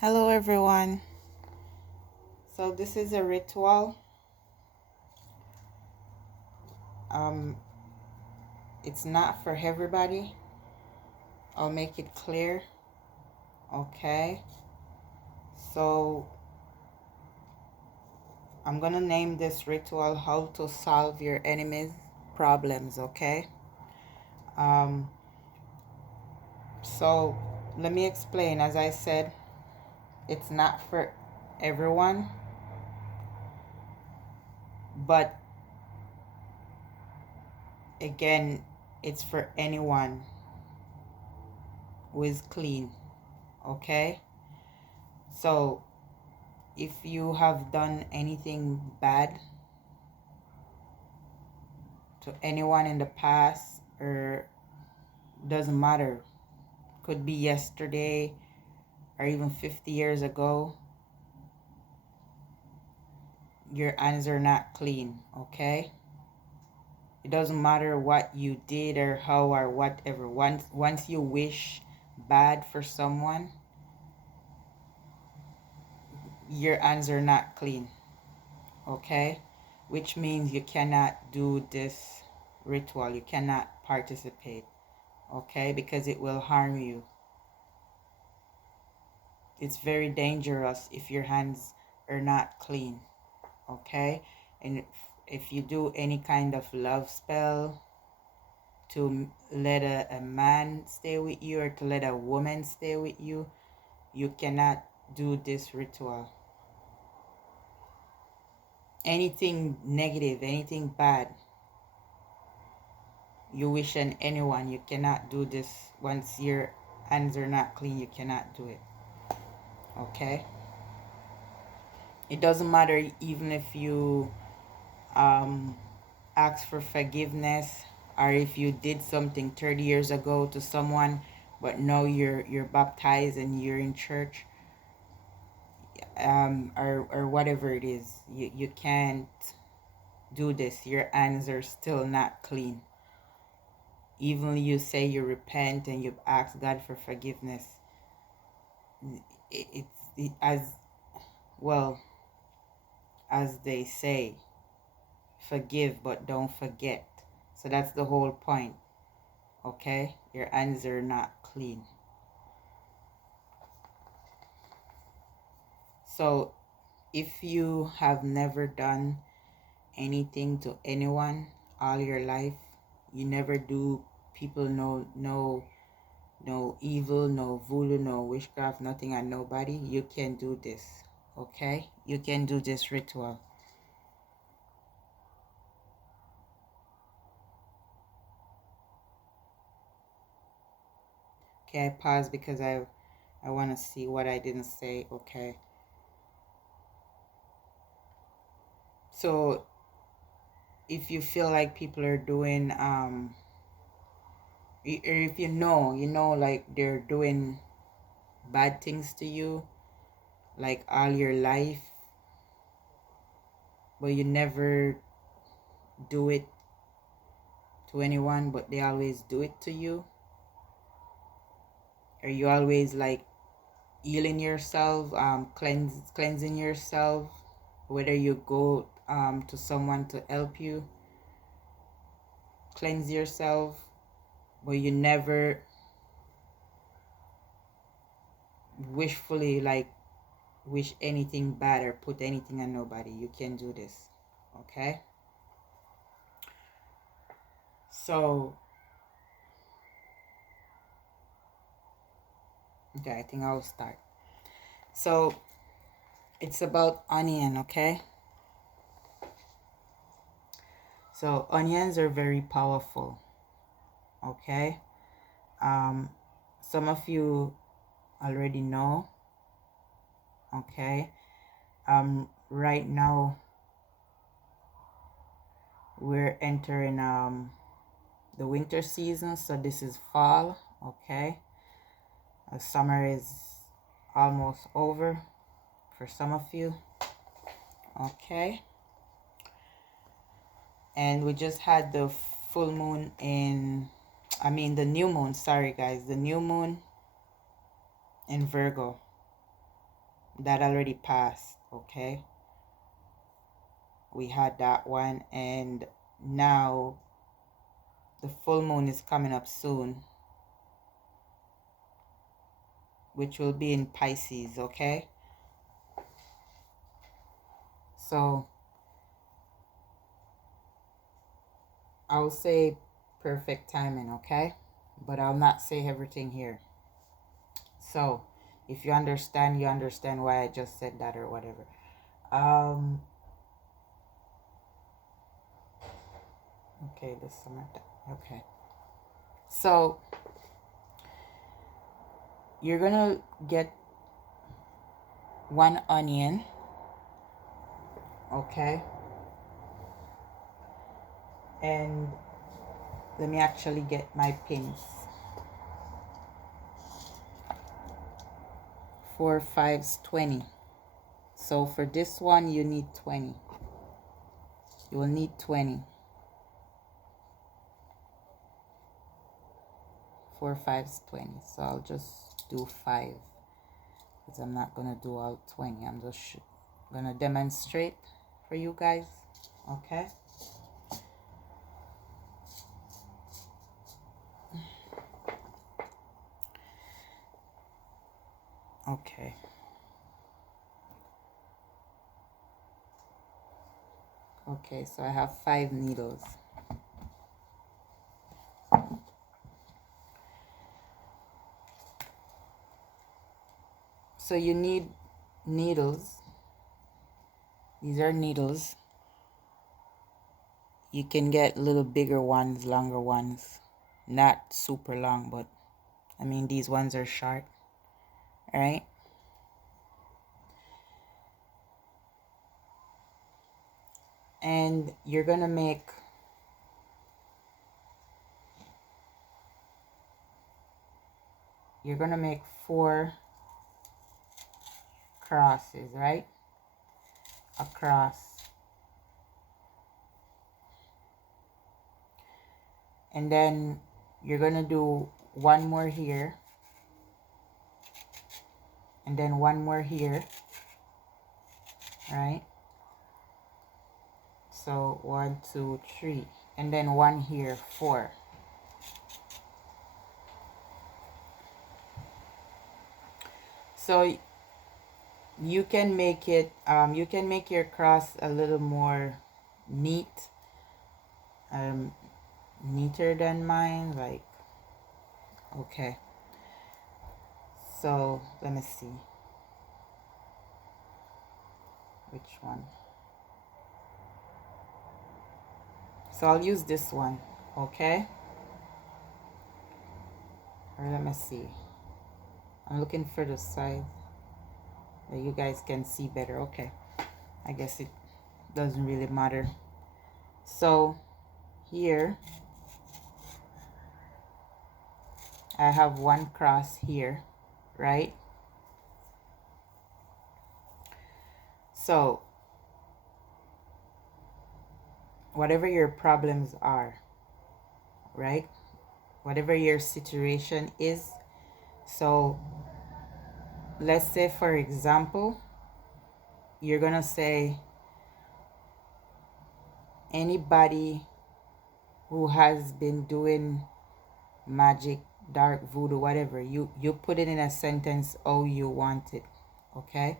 Hello, everyone. So, this is a ritual. Um, it's not for everybody. I'll make it clear. Okay. So, I'm gonna name this ritual "How to Solve Your Enemy's Problems." Okay. Um, so, let me explain. As I said, it's not for everyone, but again, it's for anyone who is clean. Okay. So, if you have done anything bad to anyone in the past, or doesn't matter, could be yesterday or even 50 years ago, your hands are not clean. Okay. It doesn't matter what you did or how or whatever. Once you wish bad for someone, your hands are not clean. Okay. Which means you cannot do this ritual, you cannot participate. Okay, because it will harm you. It's very dangerous if your hands are not clean. Okay. And if you do any kind of love spell to let a man stay with you, or to let a woman stay with you, you cannot do this ritual. Anything negative, anything bad you wish on anyone, you cannot do this. Once your hands are not clean, you cannot do it. Okay. It doesn't matter even if you um ask for forgiveness, or if you did something 30 years ago to someone, but now you're baptized and you're in church, or whatever it is, you can't do this. Your hands are still not clean. Even you say you repent and you've asked God for forgiveness, as well, as they say, forgive but don't forget. So that's the whole point. Okay, your hands are not clean. So if you have never done anything to anyone all your life, you never do people no evil, no voodoo, no witchcraft, nothing and nobody, you can do this. Okay, you can do this ritual. Okay, I pause because I want to see what I didn't say. Okay, so if you feel like people are doing or if you know like they're doing bad things to you like all your life, but you never do it to anyone, but they always do it to you, or you always like healing yourself, cleansing yourself, whether you go to someone to help you cleanse yourself, but you never wishfully like wish anything bad or put anything on nobody, you can do this. Okay, so okay, I think I'll start. So it's about onion. Okay, so onions are very powerful. Okay, um some of you already know. Okay, right now we're entering the winter season, so this is fall. Okay, summer is almost over for some of you. Okay, and we just had the full moon in, I mean the new moon, sorry guys, the new moon in Virgo. that already passed. Okay, we had that one, and now the full moon is coming up soon, which will be in Pisces. Okay, so I'll say perfect timing. Okay, but I'll not say everything here. So if you understand, you understand why I just said that or whatever. Okay, this summer. Okay, so you're gonna get one onion. Okay, and let me actually get my pins. 4 5s 20. So for this one you need 20. You will need 20. 4 5s 20. So I'll just do 5 because I'm not gonna do all 20. I'm just gonna demonstrate for you guys. Okay, okay. Okay, so I have 5 needles. So you need needles. These are needles. You can get little bigger ones, longer ones. Not super long, but I mean these ones are short. All right? And you're going to make you're going to make 4 crosses, right? Across. And then you're going to do one more here. And then one more here. Right? So 1 2 3, and then one here, 4. So you can make it you can make your cross a little more neat, neater than mine, like. Okay, so let me see which one. So I'll use this one. Okay, or let me see, I'm looking for the side that you guys can see better. Okay, I guess it doesn't really matter. So here I have one cross here, right? So whatever your problems are, right? Whatever your situation is. So let's say, for example, you're gonna say anybody who has been doing magic, dark voodoo, whatever, you put it in a sentence how you want it. Okay,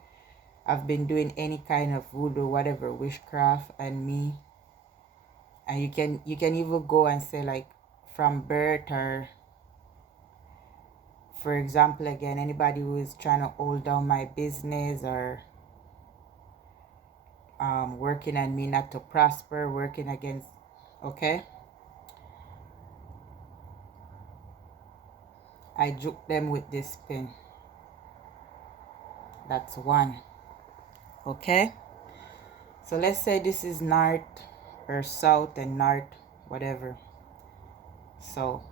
I've been doing any kind of voodoo, whatever, witchcraft, and me. And you can even go and say like from birth, or for example, again, anybody who is trying to hold down my business, or working on me not to prosper, working against. Okay, I juke them with this pin. That's 1. Okay, so let's say this is north or south and north, whatever. So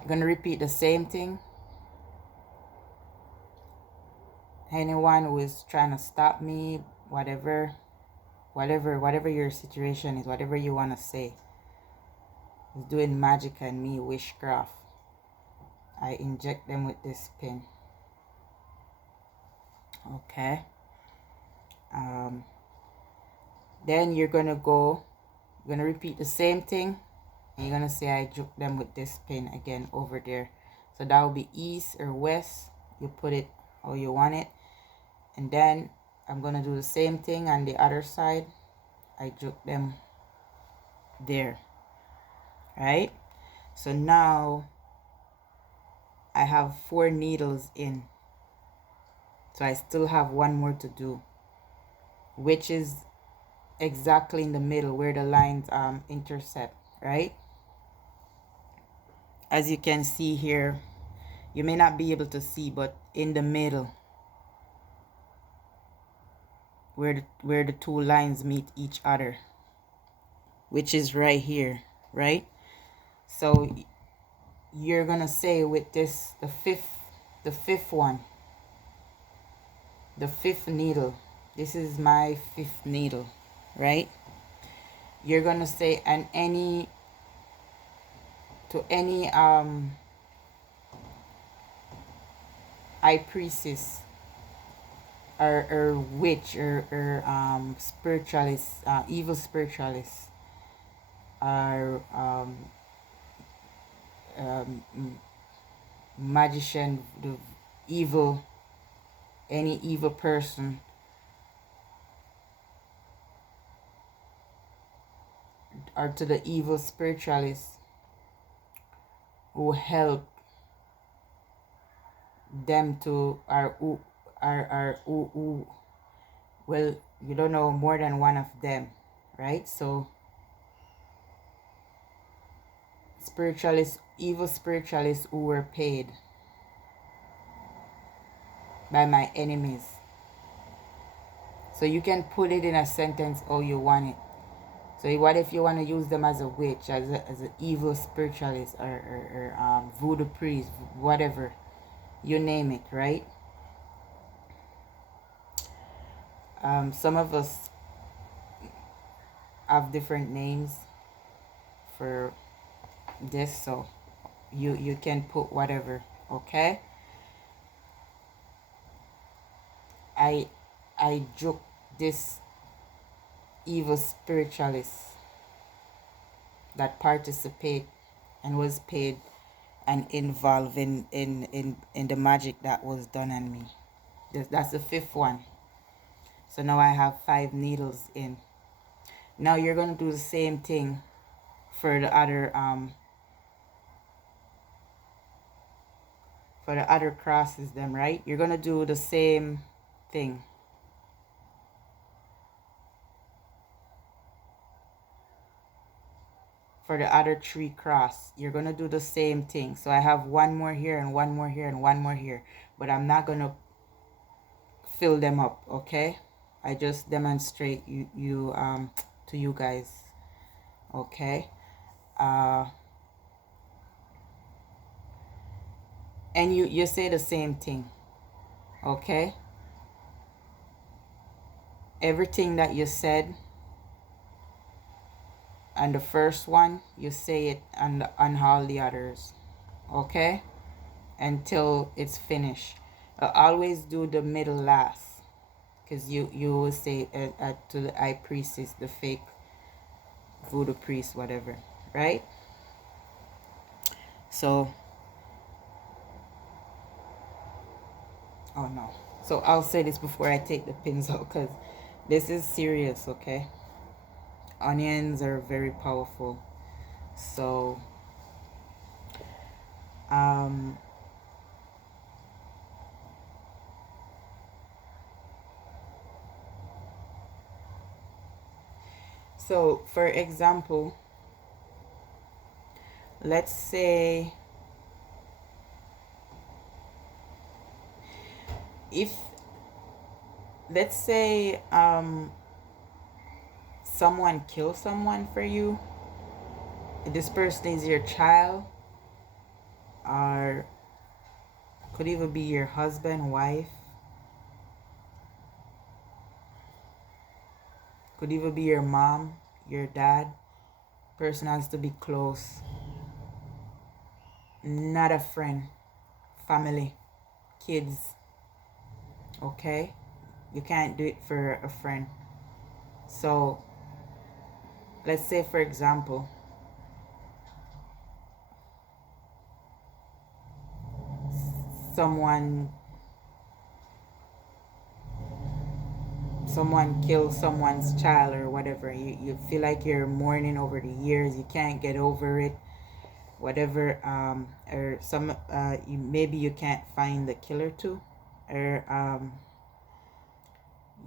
I'm gonna repeat the same thing. Anyone who is trying to stop me, whatever your situation is, whatever you want to say, is doing magic on me, witchcraft, I inject them with this pin. Okay. Then you're gonna repeat the same thing, and you're gonna say I juke them with this pin again over there. So that will be east or west. You put it how you want it. And then I'm gonna do the same thing on the other side. I juke them there, right? So now I have 4 needles in, so I still have one more to do, which is exactly in the middle where the lines intersect, right? As you can see here, you may not be able to see, but in the middle where the 2 lines meet each other, which is right here, right? So you're gonna say with this, the fifth one, the 5th needle, this is my 5th needle, right? You're gonna say, and any high priestess or witch or spiritualist, evil spiritualist, or magician, the evil, any evil person, or to the evil spiritualist who help them to, or who well, you don't know more than one of them, right? So spiritualists, evil spiritualists who were paid by my enemies. So you can put it in a sentence how you want it. So what if you want to use them as a witch, as an evil spiritualist, or voodoo priest, whatever, you name it, right? Some of us have different names for this, so you can put whatever, okay? I juke this evil spiritualist that participate and was paid and involved in the magic that was done on me. That's the 5th one. So now I have 5 needles in. Now you're gonna do the same thing for the other crosses them, right? You're gonna do the same thing. For the other 3 cross, you're gonna do the same thing. So I have 1 more here and 1 more here and 1 more here, but I'm not gonna fill them up, okay? I just demonstrate to you guys, okay? And you say the same thing, okay? Everything that you said and the first one, you say it on all the others, okay? Until it's finished. Always do the middle last, because you will say to the high priestess, the fake voodoo priest, whatever, right? So, oh no. So I'll say this before I take the pins out, because this is serious, okay? Onions are very powerful. So so for example, let's say someone kills someone for you. This person is your child, or could even be your husband, wife, could even be your mom, your dad. Person has to be close, not a friend, family, kids. Okay, you can't do it for a friend. So let's say, for example, someone someone kills someone's child or whatever. You feel like you're mourning over the years, you can't get over it, whatever. Or some maybe you can't find the killer too, or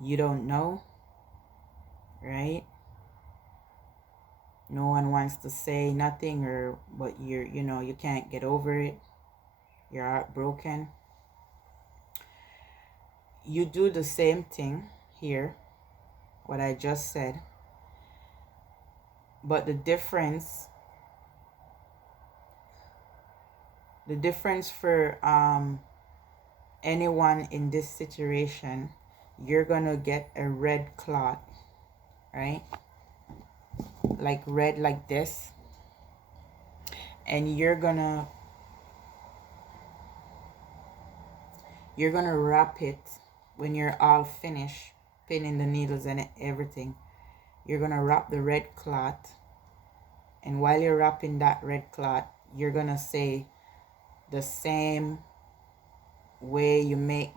you don't know, right? No one wants to say nothing, or but you can't get over it, you're heartbroken. You do the same thing here, what I just said, but the difference for anyone in this situation, you're gonna get a red clot, right? Like red, like this. And you're gonna wrap it when you're all finished pinning the needles and everything. You're gonna wrap the red clot, and while you're wrapping that red clot, you're gonna say the same way you make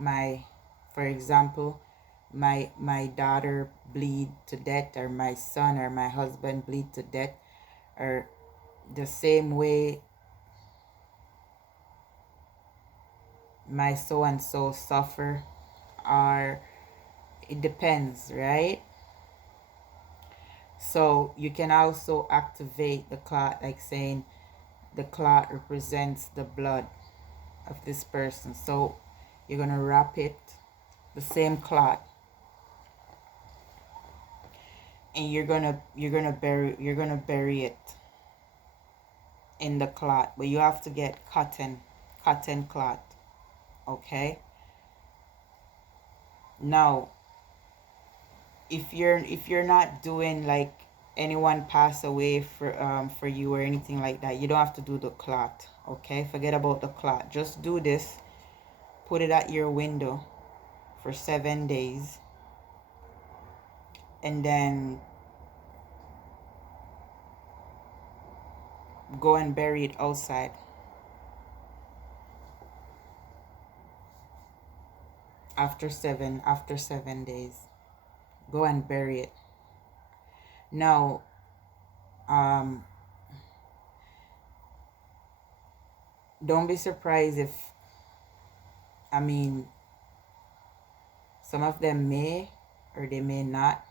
for example, my daughter bleed to death, or my son or my husband bleed to death, or the same way my so and so suffer, or it depends, right? So you can also activate the clot, like saying the clot represents the blood of this person. So you're gonna wrap it, the same clot, and you're gonna bury it in the clot. But you have to get cotton clot. Okay. Now, if you're not doing like anyone pass away for you or anything like that, you don't have to do the clot. Okay, forget about the clot. Just do this. Put it at your window for 7 days, and then go and bury it outside. After 7 days, go and bury it. Now, don't be surprised if, I mean, some of them may or they may not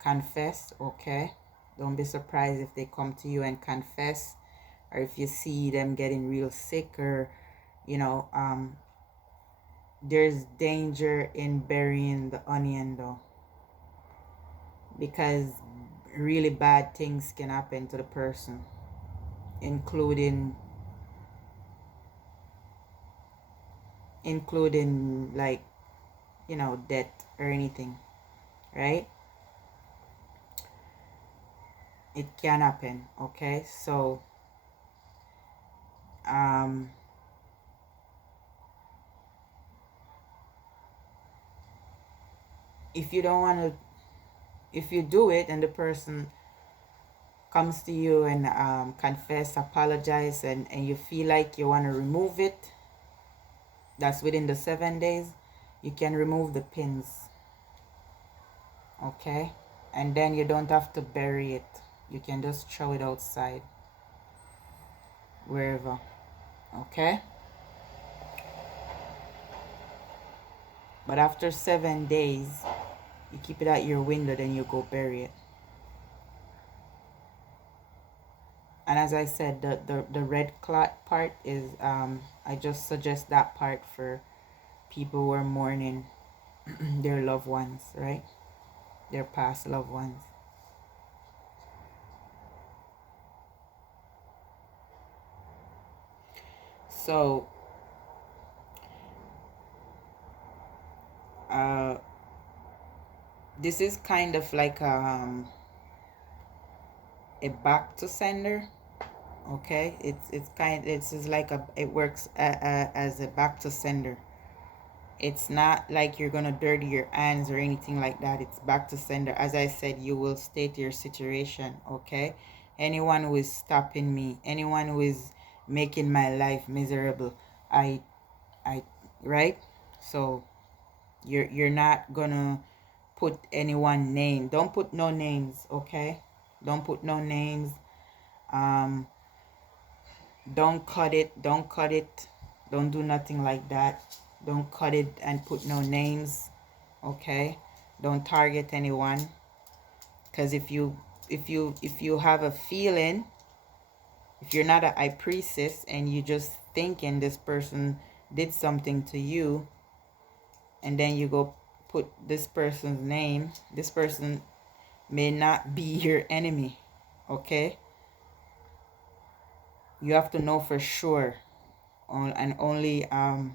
confess. Okay, don't be surprised if they come to you and confess, or if you see them getting real sick, or there's danger in burying the onion though, because really bad things can happen to the person, including like death or anything, right? It can happen. Okay, so if you don't want to, if you do it and the person comes to you and confess, apologize, and you feel like you want to remove it, that's within the 7 days, you can remove the pins. Okay, and then you don't have to bury it, you can just throw it outside, wherever. Okay, but after 7 days, you keep it at your window, then you go bury it. And as I said, the red clot part is I just suggest that part for people who are mourning their loved ones, right? Their past loved ones. So this is kind of like a back to sender. Okay, it's like it works as a back to sender. It's not like you're gonna dirty your hands or anything like that. It's back to sender. As I said, you will state your situation, okay? Anyone who is stopping me, anyone who is making my life miserable, I right? So you're not gonna put anyone name. Don't put no names, okay? Don't put no names. Um don't cut it, don't cut it, don't do nothing like that. Don't cut it and put no names, okay? Don't target anyone, because if you have a feeling, if you're not a high priestess and you just thinking this person did something to you, and then you go put this person's name, this person may not be your enemy, okay? You have to know for sure, and only a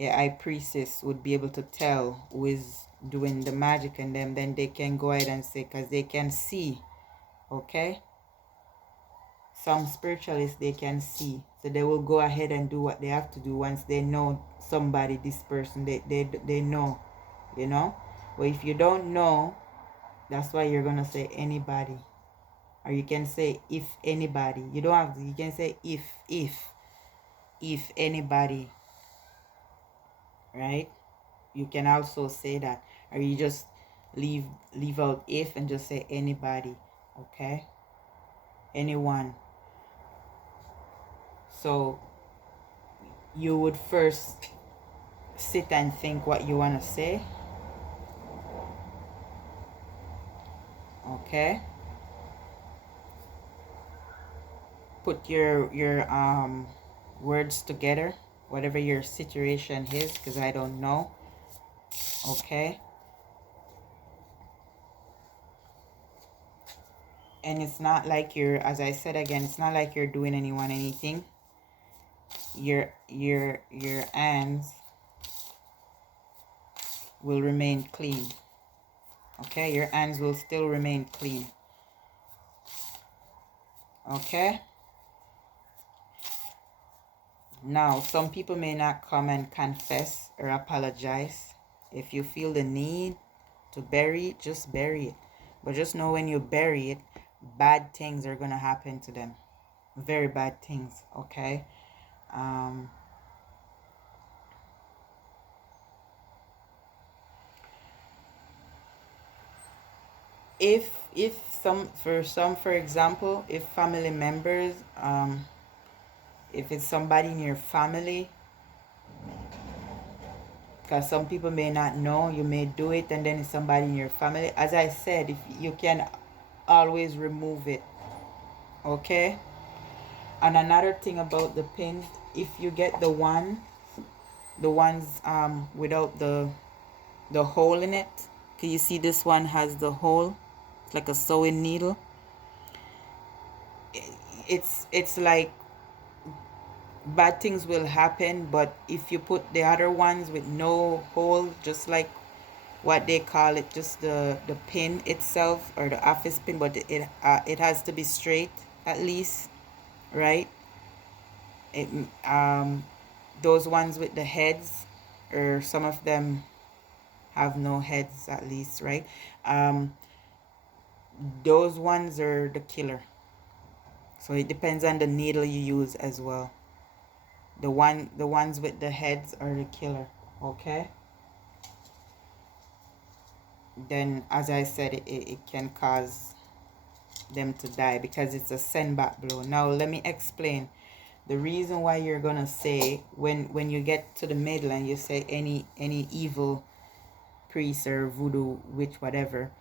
high priestess would be able to tell who is doing the magic in them. Then they can go ahead and say, because they can see, okay? Some spiritualists, they can see, so they will go ahead and do what they have to do once they know somebody, this person, they know, you know. But if you don't know, that's why you're gonna say anybody, or you can say if anybody. You don't have to, you can say if anybody, right? You can also say that, or you just leave out if and just say anybody, okay? Anyone. So you would first sit and think what you want to say, okay? Put your words together, whatever your situation is, because I don't know, okay? And it's not like you're, as I said again, it's not like you're doing anyone anything. Your hands will remain clean, okay? Your hands will still remain clean, okay? Now, some people may not come and confess or apologize. If you feel the need to bury it, just bury it. But just know when you bury it, bad things are going to happen to them. Very bad things, okay? If for example, if family members, if it's somebody in your family, because some people may not know, you may do it, and then it's somebody in your family. As I said, if you can always remove it, okay? And another thing about the pins, if you get the ones without the hole in it, can you see this one has the hole? It's like a sewing needle. It's like bad things will happen. But if you put the other ones with no hole, just like what they call it, just the pin itself, or the office pin, but it has to be straight at least, right? It those ones with the heads, or some of them have no heads at least, right? Those ones are the killer. So it depends on the needle you use as well. The ones with the heads are the killer, okay? Then, as I said, it can cause them to die because it's a send back blow. Now let me explain the reason why you're gonna say, when you get to the middle and you say any evil priest or voodoo witch, whatever,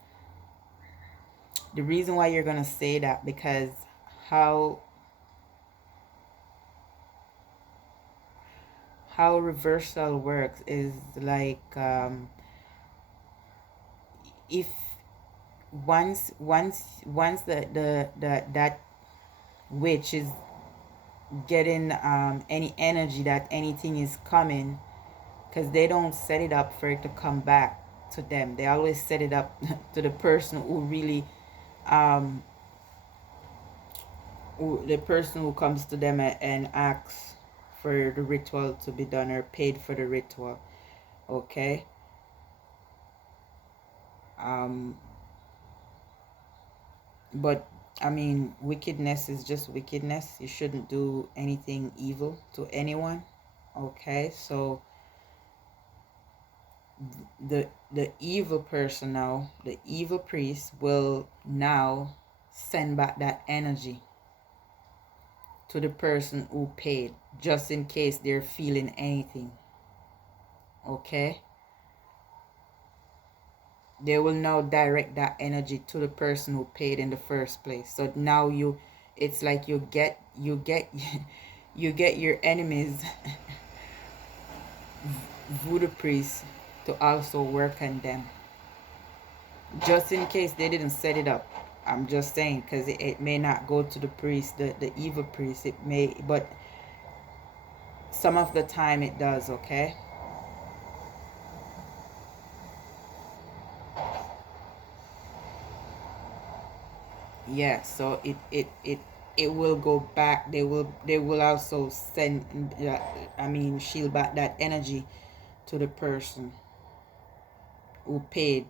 the reason why you're gonna say that, because how reversal works is like, if once that witch is getting any energy that anything is coming, because they don't set it up for it to come back to them. They always set it up to the person who really the person who comes to them and asks for the ritual to be done, or paid for the ritual. Okay. um but I mean, wickedness is just wickedness. You shouldn't do anything evil to anyone. Okay, so the evil person now, the evil priest will now send back that energy to the person who paid, just in case they're feeling anything. Okay, they will now direct that energy to the person who paid in the first place. So now it's like you get you get your enemies voodoo priests to also work on them, just in case they didn't set it up. I'm just saying, because it may not go to the priest, the evil priest. It may, but some of the time it does. Okay. Yeah, so it will go back. They will also send, I mean, shield back that energy to the person who paid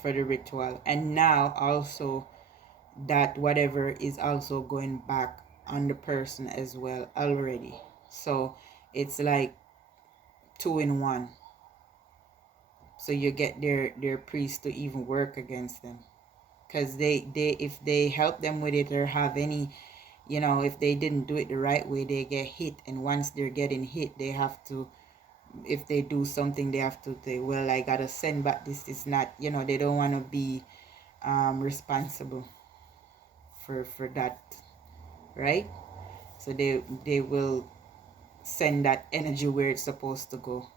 for the ritual. And now also that whatever is also going back on the person as well already. So it's like two in one. So you get their priest to even work against them, because they if they help them with it, or have any, if they didn't do it the right way, they get hit. And once they're getting hit, they have to, if they do something, they have to say, well, I gotta send back this. Is not, they don't want to be responsible for that, right? So they will send that energy where it's supposed to go,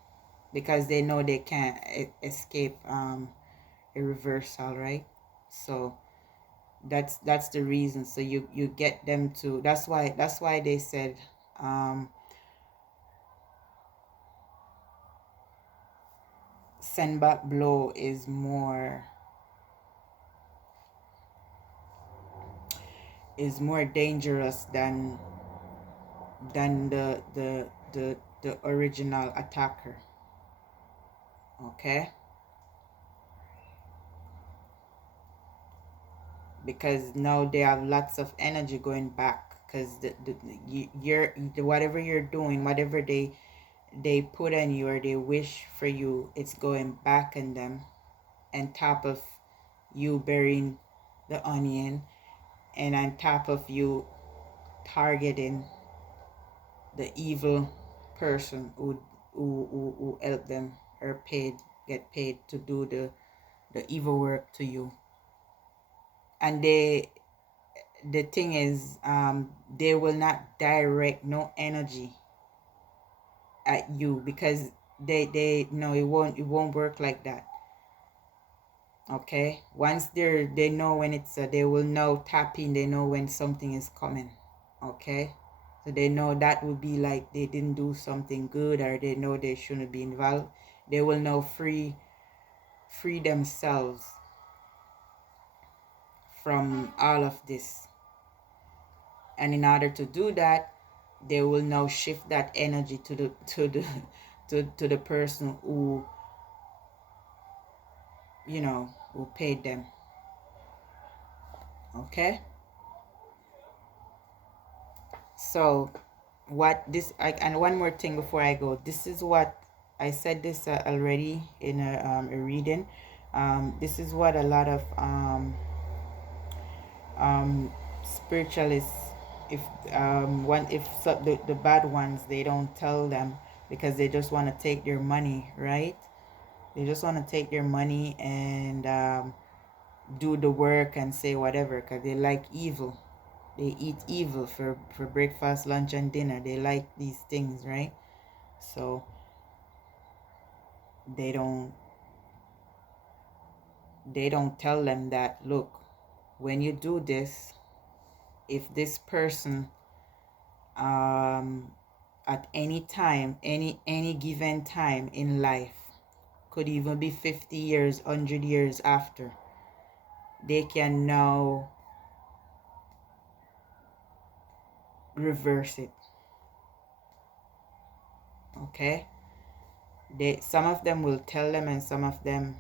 because they know they can't escape a reversal, right? So that's the reason. So you get them to, that's why they said send back blow is more dangerous than the original attacker. Okay, because now they have lots of energy going back, because whatever you're doing, whatever they put on you, or they wish for you, it's going back on them. And top of you burying the onion, and on top of you targeting the evil person who helped them, or get paid to do the evil work to you. And the thing is, they will not direct no energy at you, because they no, it won't work like that. Okay, once they know when it's they will know, tap in, they know when something is coming. Okay, so they know that would be like they didn't do something good, or they know they shouldn't be involved. They will now free themselves from all of this. And in order to do that, they will now shift that energy to the person who paid them. Okay, so and one more thing before I go. This is what I said this already in a reading. This is what a lot of spiritualists, if the bad ones, they don't tell them, because they just want to take their money, right? They just want to take their money and do the work and say whatever, because they like evil. They eat evil for breakfast, lunch, and dinner. They like these things, right? So they don't tell them that, look, when you do this, if this person at any time, any given time in life, could even be 50 years, 100 years after, they can now reverse it. Okay, some of them will tell them and some of them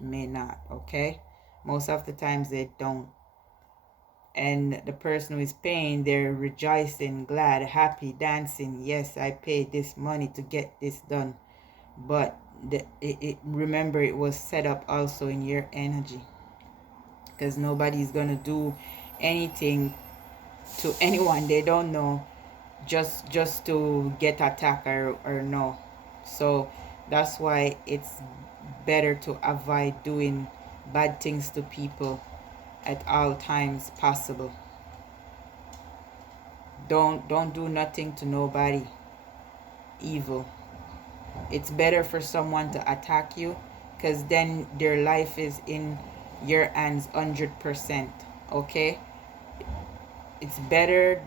may not. Okay, most of the times they don't. And the person who is paying, they're rejoicing, glad, happy, dancing. Yes, I paid this money to get this done. But remember, it was set up also in your energy, because nobody's gonna do anything to anyone they don't know just to get attacked or no. So that's why it's better to avoid doing bad things to people at all times possible. Don't do nothing to nobody evil. It's better for someone to attack you, because then their life is in your hands 100%. Okay, it's better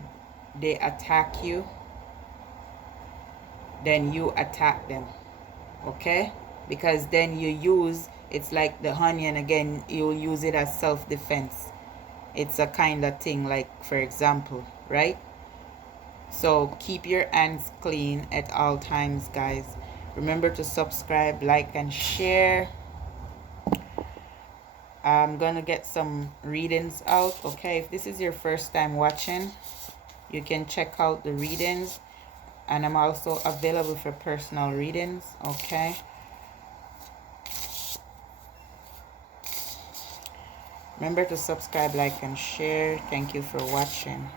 they attack you than you attack them. Okay, because then you use, it's like the onion again, you'll use it as self-defense. It's a kind of thing, like for example, right? So keep your hands clean at all times, guys. Remember to subscribe, like, and share. I'm gonna get some readings out. Okay, if this is your first time watching, you can check out the readings, and I'm also available for personal readings. Okay, remember to subscribe, like, and share. Thank you for watching.